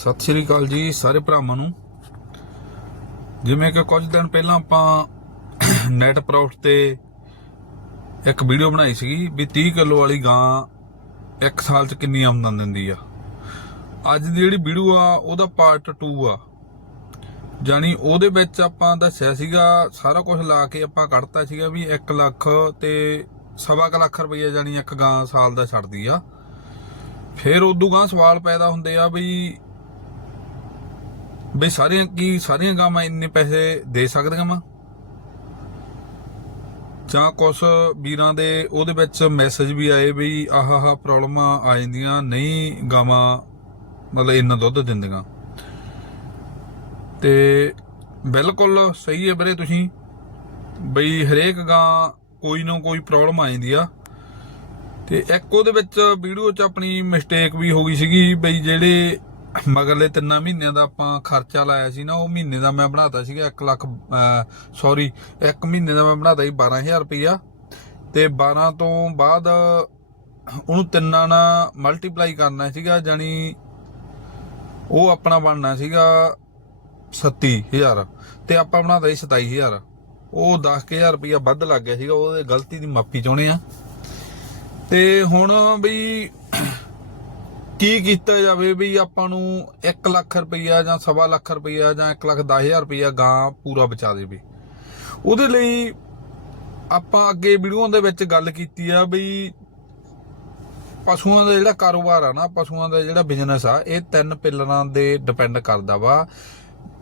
ਸਤਿ ਸ਼੍ਰੀ ਅਕਾਲ ਜੀ ਸਾਰੇ ਭਰਾਵਾਂ ਨੂੰ। ਜਿਵੇਂ ਕਿ ਕੁਝ ਦਿਨ ਪਹਿਲਾਂ ਆਪਾਂ ਨੈਟ ਪ੍ਰੋਫਿਟ ਤੇ ਇੱਕ ਵੀਡੀਓ ਬਣਾਈ ਸੀਗੀ ਵੀ 30 ਕਿਲੋ ਵਾਲੀ ਗਾਂ ਇੱਕ ਸਾਲ ਚ ਕਿੰਨੀ ਆਮਦਨ ਦਿੰਦੀ ਆ। ਅੱਜ ਦੀ ਜਿਹੜੀ ਵੀਡੀਓ ਆ, ਉਹਦਾ ਪਾਰਟ 2 ਆ। ਜਾਨੀ ਉਹਦੇ ਵਿੱਚ ਆਪਾਂ ਦੱਸਿਆ ਸੀਗਾ, ਸਾਰਾ ਕੁਝ ਲਾ ਕੇ ਆਪਾਂ ਕੱਢਤਾ ਸੀਗਾ ਵੀ 1 ਲੱਖ ਤੇ ਸਵਾ ਕੁ ਲੱਖ ਰੁਪਈਆ ਜਾਨੀ ਇੱਕ ਗਾਂ ਸਾਲ ਦਾ ਛੱਡਦੀ ਆ। ਫਿਰ ਉਦੋਂ ਗਾਂ ਸਵਾਲ ਪੈਦਾ ਹੁੰਦੇ ਆ ਵੀ ਬਈ ਸਾਰੀਆਂ ਕੀ ਸਾਰੀਆਂ ਗਾਵਾਂ ਇੰਨੇ ਪੈਸੇ ਦੇ ਸਕਦੀਆਂ ਵਾ? ਜਾਂ ਕੁਛ ਵੀਰਾਂ ਦੇ ਉਹਦੇ ਵਿੱਚ ਮੈਸੇਜ ਵੀ ਆਏ ਬਈ ਆਹ ਆਹ ਪ੍ਰੋਬਲਮਾਂ ਆ ਜਾਂਦੀਆਂ, ਨਹੀਂ ਗਾਵਾਂ ਮਤਲਬ ਇੰਨਾ ਦੁੱਧ ਦਿੰਦੀਆਂ। ਤੇ ਬਿਲਕੁਲ ਸਹੀ ਹੈ ਵੀਰੇ ਤੁਸੀਂ। ਬਈ ਹਰੇਕ ਗਾਂ ਕੋਈ ਨਾ ਕੋਈ ਪ੍ਰੋਬਲਮ ਆ ਜਾਂਦੀ ਆ। ਤੇ ਇੱਕ ਉਹਦੇ ਵਿੱਚ ਵੀਡੀਓ 'ਚ ਆਪਣੀ ਮਿਸਟੇਕ ਵੀ ਹੋ ਗਈ ਸੀਗੀ ਬਈ ਜਿਹੜੇ ਮਗਰਲੇ ਤਿੰਨਾਂ ਮਹੀਨਿਆਂ ਦਾ ਆਪਾਂ ਖਰਚਾ ਲਾਇਆ ਸੀ ਨਾ, ਉਹ ਮਹੀਨੇ ਦਾ ਮੈਂ ਬਣਾਤਾ ਸੀਗਾ 1 ਲੱਖ ਸੌਰੀ ਇੱਕ ਮਹੀਨੇ ਦਾ ਮੈਂ ਬਣਾਤਾ ਸੀ 12000 ਰੁਪਇਆ ਤੇ 12 ਤੋਂ ਬਾਅਦ ਉਹਨੂੰ ਤਿੰਨਾਂ ਨਾਲ ਮਲਟੀਪਲਾਈ ਕਰਨਾ ਸੀਗਾ ਜਾਨੀ ਉਹ ਆਪਣਾ ਬਣਨਾ ਸੀਗਾ 37000 ਤੇ ਆਪਾਂ ਬਣਾਤਾ ਸੀ 27000 ਉਹ 10000 ਰੁਪਇਆ ਵੱਧ ਲੱਗ ਗਿਆ ਸੀਗਾ, ਉਹਦੇ ਗਲਤੀ ਦੀ ਮਾਫੀ ਚਾਹੁੰਦੇ ਆ। ਤੇ ਹੁਣ ਬਈ ਕੀ ਕੀਤਾ ਜਾਵੇ ਵੀ ਆਪਾਂ ਨੂੰ 1 ਲੱਖ ਰੁਪਈਆ ਜਾਂ ਸਵਾ ਲੱਖ ਰੁਪਈਆ ਜਾਂ 1 ਲੱਖ 10000 ਰੁਪਈਆ ਗਾਂ ਪੂਰਾ ਬਚਾ ਦੇਵੇ। ਉਹਦੇ ਲਈ ਆਪਾਂ ਅੱਗੇ ਵੀਡੀਓ ਦੇ ਵਿੱਚ ਗੱਲ ਕੀਤੀ ਆ ਵੀ ਪਸ਼ੂਆਂ ਦਾ ਜਿਹੜਾ ਕਾਰੋਬਾਰ ਆ ਨਾ, ਪਸ਼ੂਆਂ ਦਾ ਜਿਹੜਾ ਬਿਜ਼ਨਸ ਆ, ਇਹ ਤਿੰਨ ਪਿੱਲਰਾਂ ਦੇ ਡਿਪੈਂਡ ਕਰਦਾ ਵਾ।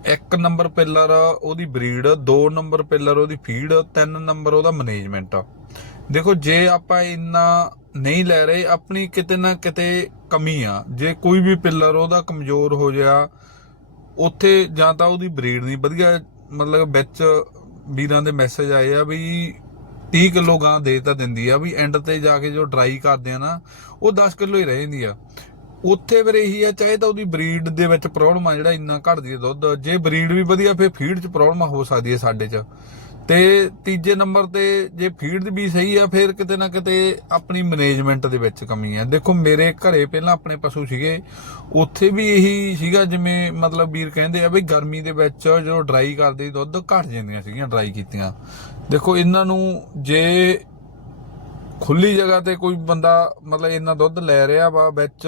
ਇੱਕ ਨੰਬਰ ਪਿਲਰ ਉਹਦੀ ਬਰੀਡ ਦੋ ਨੰਬਰ ਪਿਲਰ ਉਹਦੀ ਫੀਡ ਤਿੰਨ ਨੰਬਰ ਉਹਦਾ ਮੈਨੇਜਮੈਂਟ ਦੇਖੋ, ਜੇ ਆਪਾਂ ਇੰਨਾ ਨਹੀਂ ਲੈ ਰਹੇ, ਆਪਣੀ ਕਿਤੇ ਨਾ ਕਿਤੇ ਕਮੀ ਆ। ਜੇ ਕੋਈ ਵੀ ਪਿੱਲਰ ਉਹਦਾ ਕਮਜ਼ੋਰ ਹੋ ਜਾ ਉੱਥੇ ਜਾਂ ਤਾਂ ਉਹਦੀ ਬਰੀਡ ਨਹੀਂ। ਵਧੀਆ, ਮਤਲਬ ਵਿੱਚ ਵੀਰਾਂ ਦੇ ਮੈਸੇਜ ਆਏ ਆ ਵੀ 30 ਕਿਲੋ ਗਾਂ ਦੇ ਤਾਂ ਦਿੰਦੀ ਆ ਵੀ ਐਂਡ ਤੇ ਜਾ ਕੇ ਜੋ ਡਰਾਈ ਕਰਦੇ ਆ ਨਾ, ਉਹ 10 ਕਿਲੋ ਹੀ ਰਹਿ ਜਾਂਦੀ ਆ। ਉੱਥੇ ਫਿਰ ਇਹੀ ਆ, ਚਾਹੇ ਤਾਂ ਉਹਦੀ ਬਰੀਡ ਦੇ ਵਿੱਚ ਪ੍ਰੋਬਲਮ ਆ ਜਿਹੜਾ ਇੰਨਾ ਘਟਦੀ ਹੈ ਦੁੱਧ, ਜੇ ਬਰੀਡ ਵੀ ਵਧੀਆ, ਫਿਰ ਫੀਡ 'ਚ ਪ੍ਰੋਬਲਮ ਹੋ ਸਕਦੀ ਹੈ ਸਾਡੇ 'ਚ। ਤੇ ਤੀਜੇ ਨੰਬਰ ਤੇ ਜੇ ਫੀਡ ਵੀ ਸਹੀ ਆ, ਫਿਰ ਕਿਤੇ ਨਾ ਕਿਤੇ ਆਪਣੀ ਮੈਨੇਜਮੈਂਟ ਦੇ ਵਿੱਚ ਕਮੀ ਆ। ਦੇਖੋ, ਮੇਰੇ ਘਰੇ ਪਹਿਲਾਂ ਆਪਣੇ ਪਸ਼ੂ ਸੀਗੇ, ਉੱਥੇ ਵੀ ਇਹੀ ਸੀਗਾ ਜਿਵੇਂ ਮਤਲਬ ਵੀਰ ਕਹਿੰਦੇ ਆ ਵੀ ਗਰਮੀ ਦੇ ਵਿੱਚ ਜਦੋਂ ਡਰਾਈ ਕਰਦੇ ਦੁੱਧ ਘਟ ਜਾਂਦੀਆਂ ਸੀਗੀਆਂ ਡਰਾਈ ਕੀਤੀਆਂ। ਦੇਖੋ, ਇਹਨਾਂ ਨੂੰ ਜੇ ਖੁੱਲੀ ਜਗ੍ਹਾ ਤੇ ਕੋਈ ਬੰਦਾ ਮਤਲਬ ਇੰਨਾ ਦੁੱਧ ਲੈ ਰਿਹਾ ਵਾ, ਵਿੱਚ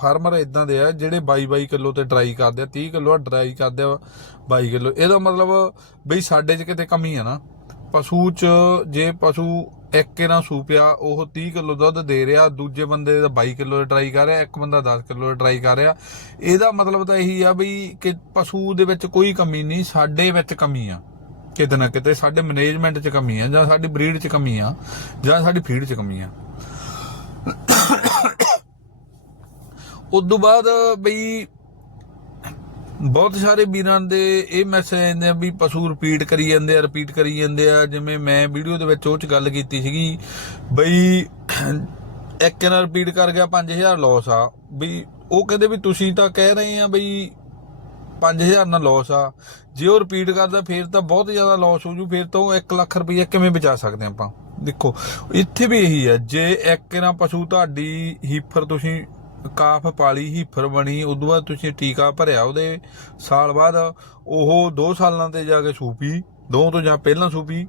ਫਾਰਮਰ ਇਦਾਂ ਦੇ ਆ, ਜਿਹੜੇ 22 22 ਕਿਲੋ ਤੇ ਡਰਾਈ ਕਰਦੇ ਆ 30 ਕਿਲੋ ਡਰਾਈ ਕਰਦੇ ਆ 22 ਕਿਲੋ। ਇਹਦਾ ਮਤਲਬ ਬਈ ਸਾਡੇ 'ਚ ਕਿਤੇ ਕਮੀ ਆ ਨਾ। ਪਸ਼ੂ 'ਚ ਜੇ ਪਸ਼ੂ ਇੱਕ ਨਾਲ ਸੂਪਿਆ ਉਹ 30 ਕਿਲੋ ਦੁੱਧ ਦੇ ਰਿਹਾ, ਦੂਜੇ ਬੰਦੇ ਦਾ 22 ਕਿਲੋ ਟਰਾਈ ਕਰ ਰਿਹਾ, ਇੱਕ ਬੰਦਾ 10 ਕਿਲੋ ਟਰਾਈ ਕਰ ਰਿਹਾ। ਇਹਦਾ ਮਤਲਬ ਤਾਂ ਇਹੀ ਆ ਬਈ ਕਿ ਪਸ਼ੂ ਦੇ ਵਿੱਚ ਕੋਈ ਕਮੀ ਨਹੀਂ, ਸਾਡੇ ਵਿੱਚ ਕਮੀ ਆ। ਕਿਤੇ ਨਾ ਕਿਤੇ ਸਾਡੇ ਮੈਨੇਜਮੈਂਟ 'ਚ ਕਮੀ ਆ, ਜਾਂ ਸਾਡੀ ਬਰੀਡ 'ਚ ਕਮੀ ਆ, ਜਾਂ ਸਾਡੀ ਫੀਡ 'ਚ ਕਮੀ ਆ। ਉਦੋਂ ਬਾਅਦ ਬਈ ਬਹੁਤ ਸਾਰੇ ਵੀਰਾਂ ਦੇ ਇਹ ਮੈਸੇਜ ਆਉਂਦੇ ਆ ਵੀ ਪਸ਼ੂ ਰਿਪੀਟ ਕਰੀ ਜਾਂਦੇ ਆ ਰਿਪੀਟ ਕਰੀ ਜਾਂਦੇ ਆ। ਜਿਵੇਂ ਮੈਂ ਵੀਡੀਓ ਦੇ ਵਿੱਚ ਉਹ ਚ ਗੱਲ ਕੀਤੀ ਸੀਗੀ, ਬਈ ਇੱਕ ਨਾਲ ਰਿਪੀਟ ਕਰ ਗਿਆ 5000 ਲਾਸ ਆ। ਵੀ ਉਹ ਕਹਿੰਦੇ ਵੀ ਤੁਸੀਂ ਤਾਂ ਕਹਿ ਰਹੇ ਆ ਬਈ 5000 ਨਾਲ ਲਾਸ ਆ। ਜੇ ਉਹ ਰਿਪੀਟ ਕਰਦਾ, ਫੇਰ ਤਾਂ ਬਹੁਤ ਜ਼ਿਆਦਾ ਲਾਸ ਹੋ ਜੂ। ਫੇਰ ਤਾਂ ਉਹ 1 ਲੱਖ ਰੁਪਈਆ ਕਿਵੇਂ ਬਚਾ ਸਕਦੇ ਆਪਾਂ? ਦੇਖੋ, ਇੱਥੇ ਵੀ ਇਹੀ ਆ। ਜੇ ਇੱਕ ਨਾ ਪਸ਼ੂ ਤੁਹਾਡੀ ਹੀਫਰ ਤੁਸੀਂ ਕਾਫ ਪਾਲੀ, ਹੀਫਰ ਬਣੀ, ਉਦੋਂ ਬਾਅਦ ਤੁਸੀਂ ਟੀਕਾ ਭਰਿਆ ਉਹਦੇ, ਸਾਲ ਬਾਅਦ ਉਹ 2 ਸਾਲਾਂ ਤੇ ਜਾ ਕੇ ਸੂਪੀ, ਦੋ ਤੋਂ ਜਾਂ ਪਹਿਲਾਂ ਸੂਪੀ।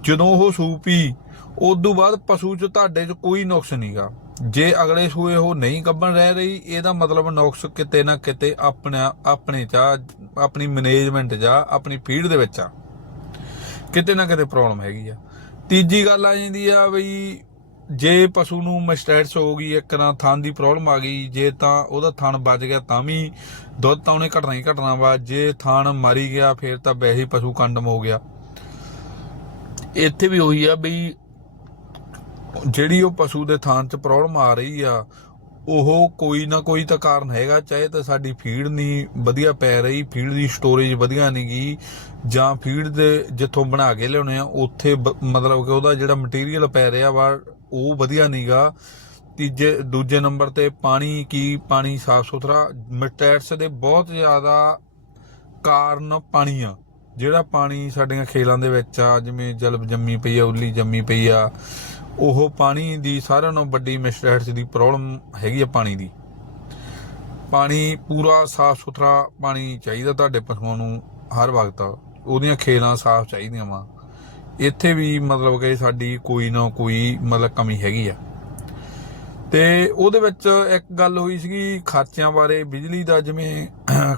ਜਦੋਂ ਉਹ ਸੂਪੀ, ਉਦੋਂ ਬਾਅਦ ਪਸ਼ੂ 'ਚ ਤੁਹਾਡੇ 'ਚ ਕੋਈ ਨੁਕਸ ਨਹੀਂਗਾ ਜੇ ਅਗਲੇ ਸੂਏ ਉਹ ਨਹੀਂ ਗੱਭਣ ਰਹਿ ਰਹੀ, ਇਹਦਾ ਮਤਲਬ ਨੁਕਸ ਕਿਤੇ ਨਾ ਕਿਤੇ ਆਪਣਾ, ਆਪਣੇ ਚ ਆਪਣੀ ਮੈਨੇਜਮੈਂਟ ਜਾਂ ਆਪਣੀ ਫੀਡ ਦੇ ਵਿੱਚ ਆ। ਕਿਤੇ ਨਾ ਕਿਤੇ ਪ੍ਰੋਬਲਮ ਹੈਗੀ ਆ। ਤੀਜੀ ਗੱਲ ਆ ਜਾਂਦੀ ਆ ਬਈ ਜੇ ਪਸ਼ੂ ਨੂੰ ਮਸਟੈਟਸ ਹੋ ਗਈ, ਇੱਕ ਨਾ ਥਣ ਦੀ ਪ੍ਰੋਬਲਮ ਆ ਗਈ, ਜੇ ਤਾਂ ਉਹਦਾ ਥਣ ਬਚ ਗਿਆ ਤਾਂ ਵੀ ਦੁੱਧ ਤਾਂ ਉਹਨੇ ਘਟਣਾ ਹੀ ਘਟਣਾ ਵਾ, ਜੇ ਥਣ ਮਰੀ ਗਿਆ, ਫਿਰ ਤਾਂ ਵੈਸੇ ਪਸ਼ੂ ਕੰਡਮ ਹੋ ਗਿਆ। ਇੱਥੇ ਵੀ ਉਹੀ ਆ ਬਈ ਜਿਹੜੀ ਉਹ ਪਸ਼ੂ ਦੇ ਥਾਂ 'ਚ ਪ੍ਰੋਬਲਮ ਆ ਰਹੀ ਆ, ਉਹ ਕੋਈ ਨਾ ਕੋਈ ਤਾਂ ਕਾਰਨ ਹੈਗਾ, ਚਾਹੇ ਤਾਂ ਸਾਡੀ ਫੀਡ ਨਹੀਂ ਵਧੀਆ ਪੈ ਰਹੀ, ਫੀਡ ਦੀ ਸਟੋਰੇਜ ਵਧੀਆ ਨਹੀਂ ਗਈ ਜਾਂ ਫੀਡ ਦੇ ਜਿੱਥੋਂ ਬਣਾ ਕੇ ਲਿਆਉਣੇ ਆ, ਉੱਥੇ ਬ- ਮਤਲਬ ਕਿ ਉਹਦਾ ਜਿਹੜਾ ਮਟੀਰੀਅਲ ਪੈ ਰਿਹਾ ਵਾ, ਉਹ ਵਧੀਆ ਨਹੀਂਗਾ ਤੀਜੇ, ਦੂਜੇ ਨੰਬਰ ਤੇ ਪਾਣੀ ਕੀ, ਪਾਣੀ ਸਾਫ਼ ਸੁਥਰਾ ਮਟੈਟਸ ਦੇ ਬਹੁਤ ਜ਼ਿਆਦਾ ਕਾਰਨ ਪਾਣੀ ਆ। ਜਿਹੜਾ ਪਾਣੀ ਸਾਡੀਆਂ ਖੇਲਾਂ ਦੇ ਵਿੱਚ ਆ, ਜਿਵੇਂ ਜਲਬ ਜੰਮੀ ਪਈ ਆ, ਉੱਲੀ ਜੰਮੀ ਪਈ ਆ ਉਹ ਪਾਣੀ ਦੀ ਸਾਰਿਆਂ ਨਾਲੋਂ ਵੱਡੀ ਮਿਸਟੈਟਸ ਦੀ ਪ੍ਰੋਬਲਮ ਹੈਗੀ ਆ ਪਾਣੀ ਦੀ। ਪਾਣੀ ਪੂਰਾ ਸਾਫ਼ ਸੁਥਰਾ ਪਾਣੀ ਚਾਹੀਦਾ ਤੁਹਾਡੇ ਪਸ਼ੂਆਂ ਨੂੰ ਹਰ ਵਕਤ। ਉਹਦੀਆਂ ਖੇਲਾਂ ਸਾਫ਼ ਚਾਹੀਦੀਆਂ ਵਾ। ਇੱਥੇ ਵੀ ਮਤਲਬ ਕਿ ਸਾਡੀ ਕੋਈ ਨਾ ਕੋਈ ਮਤਲਬ ਕਮੀ ਹੈਗੀ ਆ। ਤੇ ਉਹਦੇ ਵਿੱਚ ਇੱਕ ਗੱਲ ਹੋਈ ਸੀਗੀ ਖਰਚਿਆਂ ਬਾਰੇ। ਬਿਜਲੀ ਦਾ ਜਿਵੇਂ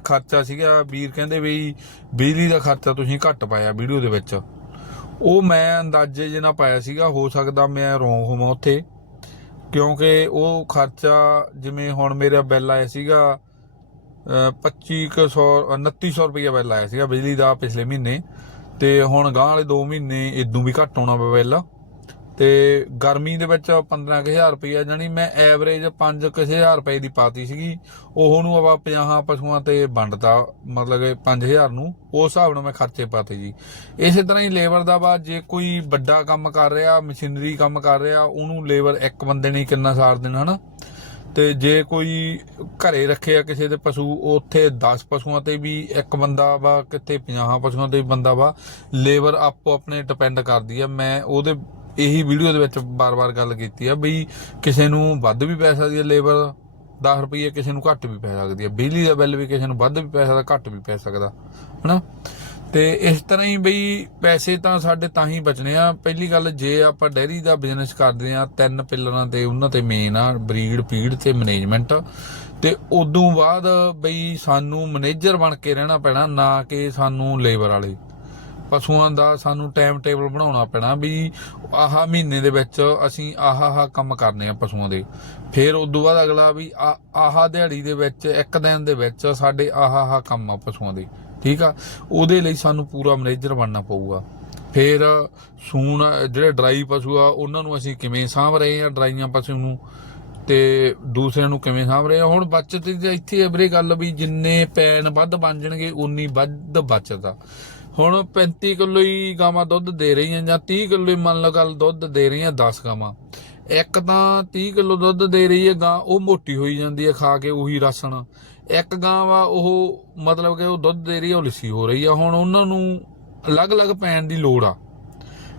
ਖਰਚਾ ਸੀਗਾ, ਵੀਰ ਕਹਿੰਦੇ ਵੀ ਬਿਜਲੀ ਦਾ ਖਰਚਾ ਤੁਸੀਂ ਘੱਟ ਪਾਇਆ ਵੀਡੀਓ ਦੇ ਵਿੱਚ। ਉਹ ਮੈਂ ਅੰਦਾਜ਼ੇ ਜਿਹਾ ਪਾਇਆ ਸੀਗਾ, ਹੋ ਸਕਦਾ ਮੈਂ ਰੋਂਗ ਹੋਵਾਂ ਉੱਥੇ। ਕਿਉਂਕਿ ਉਹ ਖਰਚਾ ਜਿਵੇਂ ਹੁਣ ਮੇਰਾ ਬਿੱਲ ਆਇਆ ਸੀਗਾ, ਅਹ 2500 2900 ਰੁਪਏ ਬਿੱਲ ਆਇਆ ਸੀਗਾ ਬਿਜਲੀ ਦਾ ਪਿਛਲੇ ਮਹੀਨੇ। ਤੇ ਹੁਣ ਗਾਂ ਵਾਲੇ 2 ਮਹੀਨੇ ਇਦੋਂ ਵੀ ਘੱਟ ਆਉਣਾ ਵਾ ਬਿੱਲ। ਤੇ ਗਰਮੀ ਦੇ ਵਿੱਚ 15000 ਰੁਪਏ ਜਾਨੀ ਮੈਂ ਐਵਰੇਜ 5000 ਰੁਪਏ ਦੀ ਪਾਤੀ ਸੀਗੀ। ਉਹ ਨੂੰ ਆਪਾਂ 50 ਪਸ਼ੂਆਂ ਤੇ ਵੰਡਤਾ, ਮਤਲਬ ਕਿ 5000 ਨੂੰ। ਉਸ ਹਿਸਾਬ ਨਾਲ ਮੈਂ ਖਰਚੇ ਪਾਤੇ ਜੀ। ਇਸੇ ਤਰ੍ਹਾਂ ਹੀ ਲੇਬਰ ਦਾ ਵਾ ਜੇ ਕੋਈ ਵੱਡਾ ਕੰਮ ਕਰ ਰਿਹਾ ਮਸ਼ੀਨਰੀ ਕੰਮ ਕਰ ਰਿਹਾ, ਉਹਨੂੰ ਲੇਬਰ ਇੱਕ ਬੰਦੇ ਨੇ ਕਿੰਨਾ ਸਾਰ ਦੇਣਾ, ਹਨਾ? ਤੇ ਜੇ ਕੋਈ ਘਰੇ ਰੱਖਿਆ ਕਿਸੇ ਦੇ ਪਸ਼ੂ, ਉੱਥੇ 10 ਪਸ਼ੂਆਂ ਤੇ ਵੀ ਇੱਕ ਬੰਦਾ ਵਾ ਕਿਤੇ 50 ਪਸ਼ੂਆਂ ਤੇ ਵੀ ਬੰਦਾ ਵਾ ਲੇਬਰ ਆਪੋ ਆਪਣੇ ਡਿਪੈਂਡ ਕਰਦੀ ਆ। ਮੈਂ ਉਹਦੇ ਇਹੀ ਵੀਡੀਓ ਦੇ ਵਿੱਚ ਬਾਰ-ਬਾਰ ਗੱਲ ਕੀਤੀ ਆ ਬਈ ਕਿਸੇ ਨੂੰ ਵੱਧ ਵੀ ਪੈ ਸਕਦੀ ਹੈ ਲੇਬਰ 10 ਰੁਪਏ ਕਿਸੇ ਨੂੰ ਘੱਟ ਵੀ ਪੈ ਸਕਦੀ ਹੈ ਬਿਜਲੀ ਦਾ ਬਿੱਲ ਵੀ ਕਿਸੇ ਨੂੰ ਵੱਧ ਵੀ ਪੈ ਸਕਦਾ, ਘੱਟ ਵੀ ਪੈ ਸਕਦਾ, ਹਨਾ? ਤੇ ਇਸ ਤਰ੍ਹਾਂ ਹੀ ਬਈ ਪੈਸੇ ਤਾਂ ਸਾਡੇ ਤਾਂ ਹੀ ਬਚਣੇ ਆ। ਪਹਿਲੀ ਗੱਲ ਜੇ ਆਪਾਂ ਡੈਰੀ ਦਾ ਬਿਜ਼ਨਸ ਕਰਦੇ ਆ, ਤਿੰਨ ਪਿੱਲਰਾਂ ਤੇ ਉਹਨਾਂ ਤੇ ਮੇਨ ਆ ਬਰੀਡ ਪੀੜ ਤੇ ਮੈਨੇਜਮੈਂਟ ਤੇ ਉਦੋਂ ਬਾਅਦ ਬਈ ਸਾਨੂੰ ਮੈਨੇਜਰ ਬਣ ਕੇ ਰਹਿਣਾ ਪੈਣਾ, ਨਾ ਕਿ ਸਾਨੂੰ ਲੇਬਰ ਵਾਲੇ। ਪਸ਼ੂਆਂ ਦਾ ਸਾਨੂੰ ਟਾਈਮ ਟੇਬਲ ਬਣਾਉਣਾ ਪੈਣਾ ਵੀ ਆਹਾ ਮਹੀਨੇ ਦੇ ਵਿੱਚ ਅਸੀਂ ਆਹਾ ਆਹਾ ਕੰਮ ਕਰਨੇ ਆ ਪਸ਼ੂਆਂ ਦੇ। ਫਿਰ ਉਸ ਤੋਂ ਬਾਅਦ ਅਗਲਾ ਵੀ ਆ- ਆਹ ਦਿਹਾੜੀ ਦੇ ਵਿੱਚ, ਇੱਕ ਦਿਨ ਦੇ ਵਿੱਚ ਸਾਡੇ ਆਹਾ ਆਹਾ ਕੰਮ ਆ ਪਸ਼ੂਆਂ ਦੇ। ਠੀਕ ਆ? ਉਹਦੇ ਲਈ ਸਾਨੂੰ ਪੂਰਾ ਮੈਨੇਜਰ ਬਣਨਾ ਪਊਗਾ। ਫਿਰ ਸੂਣ, ਜਿਹੜੇ ਡਰਾਈ ਪਸ਼ੂ ਆ, ਉਹਨਾਂ ਨੂੰ ਅਸੀਂ ਕਿਵੇਂ ਸਾਂਭ ਰਹੇ ਆ ਡਰਾਈਆਂ ਪਸ਼ੂ ਨੂੰ? ਤੇ ਦੂਸਰਿਆਂ ਨੂੰ ਕਿਵੇਂ ਸਾਂਭ ਰਹੇ ਆ? ਹੁਣ ਬਚਤ ਦੀ ਇੱਥੇ ਹੈ ਗੱਲ ਵੀ ਜਿੰਨੇ ਪੈਣ ਵੱਧ ਬਣ ਜਾਣਗੇ ਉਨੀ ਵੱਧ ਬਚਤ ਆ। ਹੁਣ 35 ਕਿਲੋ ਹੀ ਗਾਵਾਂ ਦੁੱਧ ਦੇ ਰਹੀਆਂ ਜਾਂ 30 ਕਿਲੋ ਹੀ ਮੰਨ ਲਓ ਗੱਲ ਦੁੱਧ ਦੇ ਰਹੀਆਂ 10 ਗਾਵਾਂ। ਇੱਕ ਤਾਂ 30 ਕਿਲੋ ਦੁੱਧ ਦੇ ਰਹੀ ਹੈ ਗਾਂ, ਉਹ ਮੋਟੀ ਹੋਈ ਜਾਂਦੀ ਹੈ ਖਾ ਕੇ, ਉਹੀ ਰਾਸਣ ਇੱਕ ਗਾਂ ਵਾ, ਉਹ ਮਤਲਬ ਕਿ ਉਹ ਦੁੱਧ ਦੇ ਰਹੀ ਹੈ, ਉਹ ਲਿੱਸੀ ਹੋ ਰਹੀ ਆ। ਹੁਣ ਉਹਨਾਂ ਨੂੰ ਅਲੱਗ-ਅਲੱਗ ਪੈਣ ਦੀ ਲੋੜ ਆ।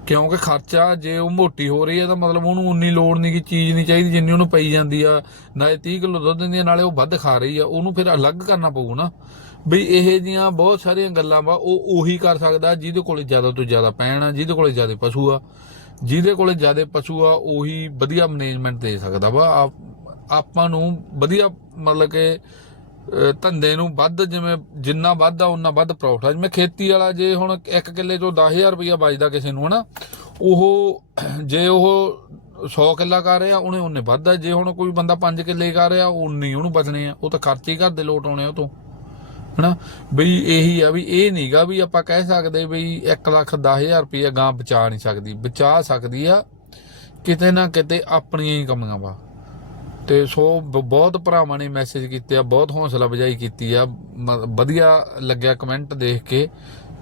ਕਿਉਂਕਿ ਖਰਚਾ ਜੇ ਉਹ ਮੋਟੀ ਹੋ ਰਹੀ ਹੈ ਤਾਂ ਮਤਲਬ ਉਹਨੂੰ ਉਨੀ ਲੋੜ ਨਹੀਂ ਕਿ ਚੀਜ਼ ਨਹੀਂ ਚਾਹੀਦੀ, ਜਿੰਨੀ ਉਹਨੂੰ ਪਈ ਜਾਂਦੀ ਆ। ਨਾਲੇ 30 ਕਿਲੋ ਦੁੱਧ ਦਿੰਦੀ ਆ, ਨਾਲੇ ਉਹ ਵੱਧ ਖਾ ਰਹੀ ਆ, ਉਹਨੂੰ ਫਿਰ ਅਲੱਗ ਕਰਨਾ ਪਊ ਨਾ। ਬਈ ਇਹ ਜੀਆਂ ਬਹੁਤ ਸਾਰੀਆਂ ਗੱਲਾਂ ਵਾ, ਉਹ ਉਹੀ ਕਰ ਸਕਦਾ ਜਿਹਦੇ ਕੋਲੇ ਜ਼ਿਆਦਾ ਤੋਂ ਜ਼ਿਆਦਾ ਪੈਣ ਆ, ਜਿਹਦੇ ਕੋਲੇ ਜ਼ਿਆਦਾ ਪਸ਼ੂ ਆ। ਜਿਹਦੇ ਕੋਲੇ ਜ਼ਿਆਦਾ ਪਸ਼ੂ ਆ, ਉਹੀ ਵਧੀਆ ਮੈਨੇਜਮੈਂਟ ਦੇ ਸਕਦਾ ਵਾ। ਆਪਾਂ ਨੂੰ ਵਧੀਆ ਮਤਲਬ ਕਿ ਧੰਦੇ ਨੂੰ ਵੱਧ ਜਿਵੇਂ ਜਿੰਨਾ ਵੱਧ ਆ ਉਨਾ ਵੱਧ ਪ੍ਰੋਫਿਟ ਆ। ਜਿਵੇਂ ਖੇਤੀ ਵਾਲਾ ਜੇ ਹੁਣ ਇੱਕ ਕਿੱਲੇ ਚੋਂ 10000 ਰੁਪਇਆ ਬਚਦਾ ਕਿਸੇ ਨੂੰ, ਹਨਾ? ਉਹ ਜੇ ਉਹ 100 ਕਿੱਲਾ ਕਰ ਰਿਹਾ, ਉਹਨੇ ਉਹਨੇ ਵੱਧਦਾ ਜੇ ਹੁਣ ਕੋਈ ਬੰਦਾ 5 ਕਿੱਲੇ ਕਰ ਰਿਹਾ ਉਨੀ ਉਹਨੂੰ ਬਚਣੇ ਆ। ਉਹ ਤਾਂ ਖਰਚੇ ਘਰ ਦੇ ਲੋਟ ਆਉਣੇ ਉਹ ਤੋਂ, ਹਨਾ? ਬਈ ਇਹੀ ਆ ਵੀ ਇਹ ਨਹੀਂਗਾ ਵੀ ਆਪਾਂ ਕਹਿ ਸਕਦੇ ਬਈ 1 ਲੱਖ 10000 ਰੁਪਇਆ ਗਾਂ ਬਚਾ ਨਹੀਂ ਸਕਦੀ। ਬਚਾ ਸਕਦੀ ਆ ਕਿਤੇ ਨਾ ਕਿਤੇ ਆਪਣੀਆਂ ਹੀ ਕਮੀਆਂ ਵਾ। ਤੇ ਸੋ ਬ- ਬਹੁਤ ਭਰਾਵਾਂ ਨੇ ਮੈਸੇਜ ਕੀਤੇ ਆ, ਬਹੁਤ ਹੌਸਲਾ ਵਜਾਈ ਕੀਤੀ ਆ। ਮ- ਵਧੀਆ ਲੱਗਿਆ ਕਮੈਂਟ ਦੇਖ ਕੇ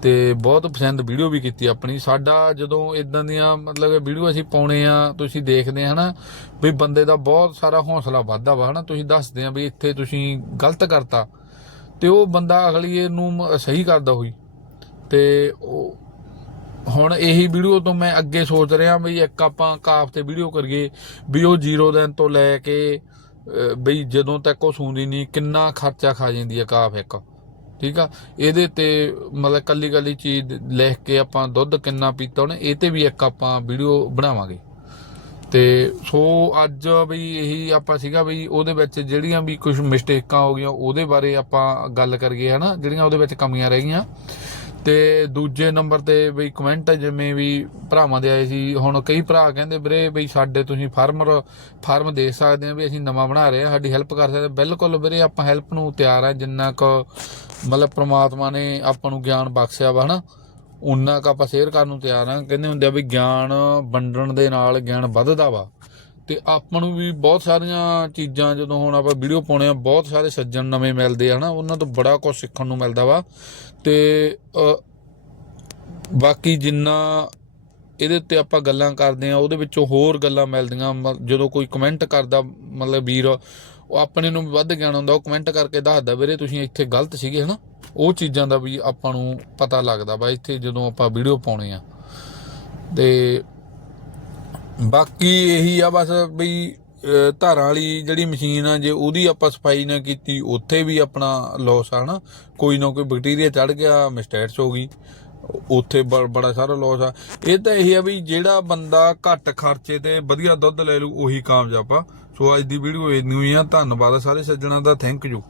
ਤੇ ਬਹੁਤ ਪਸੰਦ ਵੀਡੀਓ ਵੀ ਕੀਤੀ ਆਪਣੀ। ਸਾਡਾ ਜਦੋਂ ਇਦਾਂ ਦੀਆਂ ਮਤਲਬ ਵੀਡੀਓ ਅਸੀਂ ਪਾਉਣੇ ਆ, ਤੁਸੀਂ ਦੇਖਦੇ ਆ ਹਨਾ, ਵੀ ਬੰਦੇ ਦਾ ਬਹੁਤ ਸਾਰਾ ਹੌਸਲਾ ਵੱਧਦਾ ਵਾ ਹਨਾ। ਤੁਸੀਂ ਦੱਸਦੇ ਆ ਵੀ ਇੱਥੇ ਤੁਸੀਂ ਗਲਤ ਕਰਤਾ ਤੇ ਉਹ ਬੰਦਾ ਅਗਲੀ ਨੂੰ ਸਹੀ ਕਰਦਾ ਹੋਈ। ਤੇ ਉਹ ਹੁਣ ਇਹੀ ਵੀਡੀਓ ਤੋਂ ਮੈਂ ਅੱਗੇ ਸੋਚ ਰਿਹਾ ਵੀ ਇੱਕ ਆਪਾਂ ਕਾਫ ਤੇ ਵੀਡੀਓ ਕਰੀਏ ਵੀ ਉਹ ਜ਼ੀਰੋ ਦਿਨ ਤੋਂ ਲੈ ਕੇ ਬਈ ਜਦੋਂ ਤੱਕ ਉਹ ਸੂੰਦੀ ਨਹੀਂ, ਕਿੰਨਾ ਖਰਚਾ ਖਾ ਜਾਂਦੀ ਹੈ ਕਾਫ ਇੱਕ। ਠੀਕ ਆ? ਇਹਦੇ ਤੇ ਮਤਲਬ ਕੱਲੀ ਕੱਲੀ ਚੀਜ਼ ਲਿਖ ਕੇ ਆਪਾਂ ਦੁੱਧ ਕਿੰਨਾ ਪੀਤਾ ਉਹਨੇ, ਇਹ ਤੇ ਵੀ ਇੱਕ ਆਪਾਂ ਵੀਡੀਓ ਬਣਾਵਾਂਗੇ। ਤੇ ਸੋ ਅੱਜ ਵੀ ਇਹੀ ਆਪਾਂ ਸੀਗਾ ਵੀ ਉਹਦੇ ਵਿੱਚ ਜਿਹੜੀਆਂ ਵੀ ਕੁਝ ਮਿਸਟੇਕਾਂ ਹੋ ਗਈਆਂ, ਉਹਦੇ ਬਾਰੇ ਆਪਾਂ ਗੱਲ ਕਰੀਏ, ਹਨਾ? ਜਿਹੜੀਆਂ ਉਹਦੇ ਵਿੱਚ ਕਮੀਆਂ ਰਹਿ ਗਈਆਂ। ਤੇ ਦੂਜੇ ਨੰਬਰ ਤੇ ਬਈ ਕਮੈਂਟ ਜਿਵੇਂ ਵੀ ਭਰਾਵਾਂ ਦੇ ਆਏ ਸੀ, ਹੁਣ ਕਈ ਭਰਾ ਕਹਿੰਦੇ ਵੀਰੇ ਬਈ ਸਾਡੇ ਤੁਸੀਂ ਫਾਰਮਰ ਫਾਰਮ ਦੇ ਸਕਦੇ ਆ ਵੀ ਅਸੀਂ ਨਵਾਂ ਬਣਾ ਰਹੇ ਆ, ਸਾਡੀ ਹੈਲਪ ਕਰ ਸਕਦੇ ਬਿਲਕੁਲ ਵੀਰੇ, ਆਪਾਂ ਹੈਲਪ ਨੂੰ ਤਿਆਰ ਆ, ਜਿੰਨਾ ਕੁ ਮਤਲਬ ਪ੍ਰਮਾਤਮਾ ਨੇ ਆਪਾਂ ਨੂੰ ਗਿਆਨ ਬਖਸ਼ਿਆ ਵਾ, ਹਨਾ? ਉਨਾ ਕੁ ਆਪਾਂ ਸ਼ੇਅਰ ਕਰਨ ਨੂੰ ਤਿਆਰ ਆ। ਕਹਿੰਦੇ ਹੁੰਦੇ ਆ ਵੀ ਗਿਆਨ ਵੰਡਣ ਦੇ ਨਾਲ ਗਿਆਨ ਵੱਧਦਾ ਵਾ। ਤੇ ਆਪਾਂ ਨੂੰ ਵੀ ਬਹੁਤ ਸਾਰੀਆਂ ਚੀਜ਼ਾਂ, ਜਦੋਂ ਹੁਣ ਆਪਾਂ ਵੀਡੀਓ ਪਾਉਣੇ ਆ, ਬਹੁਤ ਸਾਰੇ ਸੱਜਣ ਨਵੇਂ ਮਿਲਦੇ ਆ, ਹਨਾ? ਉਹਨਾਂ ਤੋਂ ਬੜਾ ਕੁਝ ਸਿੱਖਣ ਨੂੰ ਮਿਲਦਾ ਵਾ। ਤੇ ਬਾਕੀ ਜਿੰਨਾ ਇਹਦੇ ਉੱਤੇ ਆਪਾਂ ਗੱਲਾਂ ਕਰਦੇ ਆ ਉਹਦੇ ਵਿੱਚੋਂ ਹੋਰ ਗੱਲਾਂ ਮਿਲਦੀਆਂ, ਮ- ਜਦੋਂ ਕੋਈ ਕਮੈਂਟ ਕਰਦਾ, ਮਤਲਬ ਵੀਰ, ਉਹ ਆਪਣੇ ਨੂੰ ਵੱਧ ਗਿਆਨ ਹੁੰਦਾ, ਉਹ ਕਮੈਂਟ ਕਰਕੇ ਦੱਸਦਾ, ਵੀਰੇ ਤੁਸੀਂ ਇੱਥੇ ਗਲਤ ਸੀਗੇ, ਹਨਾ? ਉਹ ਚੀਜ਼ਾਂ ਦਾ ਵੀ ਆਪਾਂ ਨੂੰ ਪਤਾ ਲੱਗਦਾ ਵਾ, ਇੱਥੇ ਜਦੋਂ ਆਪਾਂ ਵੀਡੀਓ ਪਾਉਣੇ ਆ। ਤੇ ਬਾਕੀ ਇਹੀ ਆ ਬਸ ਬਈ ਧਾਰਾਂ ਵਾਲੀ ਜਿਹੜੀ ਮਸ਼ੀਨ ਆ, ਜੇ ਉਹਦੀ ਆਪਾਂ ਸਫ਼ਾਈ ਨਾ ਕੀਤੀ, ਉੱਥੇ ਵੀ ਆਪਣਾ ਲਾਸ ਆ ਨਾ। ਕੋਈ ਨਾ ਕੋਈ ਬੈਕਟੀਰੀਆ ਚੜ ਗਿਆ ਮਿਸਟੈਟਸ ਹੋ ਗਈ। ਉੱਥੇ ਬ- ਬੜਾ ਸਾਰਾ ਲਾਸ ਆ। ਇਹ ਤਾਂ ਇਹ ਆ ਵੀ ਜਿਹੜਾ ਬੰਦਾ ਘੱਟ ਖਰਚੇ ਤੇ ਵਧੀਆ ਦੁੱਧ ਲੈ ਲੂ ਉਹੀ ਕਾਮਯਾਬ ਆ। ਸੋ ਅੱਜ ਦੀ ਵੀਡੀਓ ਇੰਨੀ ਹੀ ਆ। ਧੰਨਵਾਦ ਸਾਰੇ ਸੱਜਣਾ ਦਾ। Thank you